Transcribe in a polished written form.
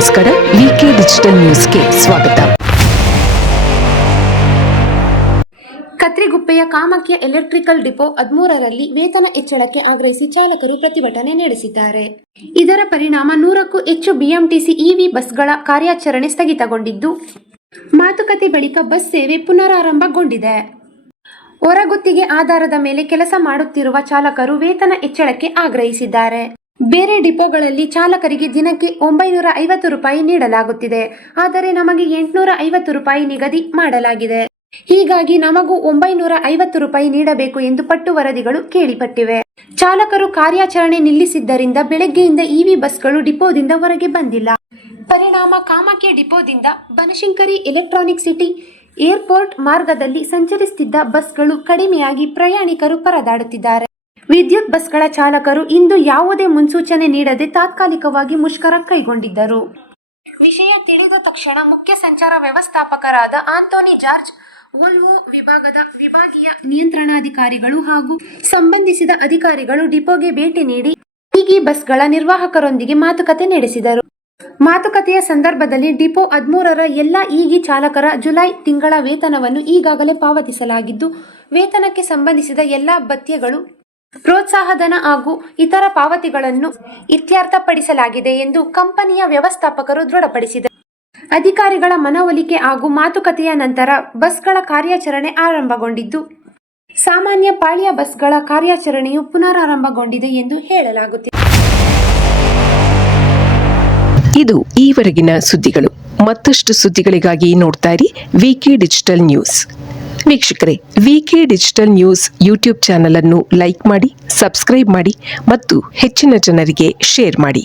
ನಮಸ್ಕಾರ. ವಿಕೆ ಡಿಜಿಟಲ್ ನ್ಯೂಸ್ಗೆ ಸ್ವಾಗತ. ಕತ್ರಿಗುಪ್ಪೆಯ ಕಾಮಾಖ್ಯ ಎಲೆಕ್ಟ್ರಿಕಲ್ ಡಿಪೋ 13ರಲ್ಲಿ ವೇತನ ಹೆಚ್ಚಳಕ್ಕೆ ಆಗ್ರಹಿಸಿ ಚಾಲಕರು ಪ್ರತಿಭಟನೆ ನಡೆಸಿದ್ದಾರೆ. ಇದರ ಪರಿಣಾಮ 100ಕ್ಕೂ ಹೆಚ್ಚು ಬಿಎಂಟಿಸಿ ಇವಿ ಬಸ್ಗಳ ಕಾರ್ಯಾಚರಣೆ ಸ್ಥಗಿತಗೊಂಡಿದ್ದು, ಮಾತುಕತೆ ಬಳಿಕ ಬಸ್ ಸೇವೆ ಪುನರಾರಂಭಗೊಂಡಿದೆ. ಹೊರಗುತ್ತಿಗೆ ಆಧಾರದ ಮೇಲೆ ಕೆಲಸ ಮಾಡುತ್ತಿರುವ ಚಾಲಕರು ವೇತನ ಹೆಚ್ಚಳಕ್ಕೆ ಆಗ್ರಹಿಸಿದ್ದಾರೆ. ಬೇರೆ ಡಿಪೋಗಳಲ್ಲಿ ಚಾಲಕರಿಗೆ ದಿನಕ್ಕೆ 950 ರೂಪಾಯಿ ನೀಡಲಾಗುತ್ತಿದೆ. ಆದರೆ ನಮಗೆ 850 ರೂಪಾಯಿ ನಿಗದಿ ಮಾಡಲಾಗಿದೆ. ಹೀಗಾಗಿ ನಮಗೂ 950 ರೂಪಾಯಿ ನೀಡಬೇಕು ಎಂದು ಪಟ್ಟು ವರದಿಗಳು ಕೇಳಿಪಟ್ಟಿವೆ. ಚಾಲಕರು ಕಾರ್ಯಾಚರಣೆ ನಿಲ್ಲಿಸಿದ್ದರಿಂದ ಬೆಳಗ್ಗೆಯಿಂದ ಇವಿ ಬಸ್ಗಳು ಡಿಪೋದಿಂದ ಹೊರಗೆ ಬಂದಿಲ್ಲ. ಪರಿಣಾಮ ಕಾಮಾಖ್ಯ ಡಿಪೋದಿಂದ ಬನಶಂಕರಿ ಎಲೆಕ್ಟ್ರಾನಿಕ್ ಸಿಟಿ ಏರ್ಪೋರ್ಟ್ ಮಾರ್ಗದಲ್ಲಿ ಸಂಚರಿಸುತ್ತಿದ್ದ ಬಸ್ಗಳು ಕಡಿಮೆಯಾಗಿ ಪ್ರಯಾಣಿಕರು ಪರದಾಡುತ್ತಿದ್ದಾರೆ. ವಿದ್ಯುತ್ ಬಸ್ಗಳ ಚಾಲಕರು ಇಂದು ಯಾವುದೇ ಮುನ್ಸೂಚನೆ ನೀಡದೆ ತಾತ್ಕಾಲಿಕವಾಗಿ ಮುಷ್ಕರ ಕೈಗೊಂಡಿದ್ದರು. ವಿಷಯ ತಿಳಿದ ತಕ್ಷಣ ಮುಖ್ಯ ಸಂಚಾರ ವ್ಯವಸ್ಥಾಪಕರಾದ ಆಂಟೋನಿ ಜಾರ್ಜ್, ವೋಲ್ವೋ ವಿಭಾಗದ ವಿಭಾಗೀಯ ನಿಯಂತ್ರಣಾಧಿಕಾರಿಗಳು ಹಾಗೂ ಸಂಬಂಧಿಸಿದ ಅಧಿಕಾರಿಗಳು ಡಿಪೋಗೆ ಭೇಟಿ ನೀಡಿ ಇಗಿ ಬಸ್ಗಳ ನಿರ್ವಾಹಕರೊಂದಿಗೆ ಮಾತುಕತೆ ನಡೆಸಿದರು. ಮಾತುಕತೆಯ ಸಂದರ್ಭದಲ್ಲಿ ಡಿಪೋ 13ರ ಎಲ್ಲ ಇಗಿ ಚಾಲಕರ ಜುಲೈ ತಿಂಗಳ ವೇತನವನ್ನು ಈಗಾಗಲೇ ಪಾವತಿಸಲಾಗಿದ್ದು, ವೇತನಕ್ಕೆ ಸಂಬಂಧಿಸಿದ ಎಲ್ಲ ಭತ್ಯೆಗಳು, ಪ್ರೋತ್ಸಾಹಧನ ಹಾಗೂ ಇತರ ಪಾವತಿಗಳನ್ನು ಇತ್ಯರ್ಥಪಡಿಸಲಾಗಿದೆ ಎಂದು ಕಂಪನಿಯ ವ್ಯವಸ್ಥಾಪಕರು ದೃಢಪಡಿಸಿದರು. ಅಧಿಕಾರಿಗಳ ಮನವೊಲಿಕೆ ಹಾಗೂ ಮಾತುಕತೆಯ ನಂತರ ಬಸ್ಗಳ ಕಾರ್ಯಾಚರಣೆ ಆರಂಭಗೊಂಡಿದ್ದು, ಸಾಮಾನ್ಯ ಪಾಳ್ಯ ಬಸ್ಗಳ ಕಾರ್ಯಾಚರಣೆಯು ಪುನರಾರಂಭಗೊಂಡಿದೆ ಎಂದು ಹೇಳಲಾಗುತ್ತಿದೆ. ಇದು ಈವರೆಗಿನ ಸುದ್ದಿಗಳು. ಮತ್ತಷ್ಟು ಸುದ್ದಿಗಳಿಗಾಗಿ ನೋಡ್ತಾ ಇರಿ ವಿಕೆ ಡಿಜಿಟಲ್ ನ್ಯೂಸ್. ವೀಕ್ಷಕರೇ, ವಿಕೆ ಡಿಜಿಟಲ್ ನ್ಯೂಸ್ ಯೂಟ್ಯೂಬ್ ಚಾನಲ್ ಅನ್ನು ಲೈಕ್ ಮಾಡಿ, ಸಬ್ಸ್ಕ್ರೈಬ್ ಮಾಡಿ ಮತ್ತು ಹೆಚ್ಚಿನ ಜನರಿಗೆ ಶೇರ್ ಮಾಡಿ.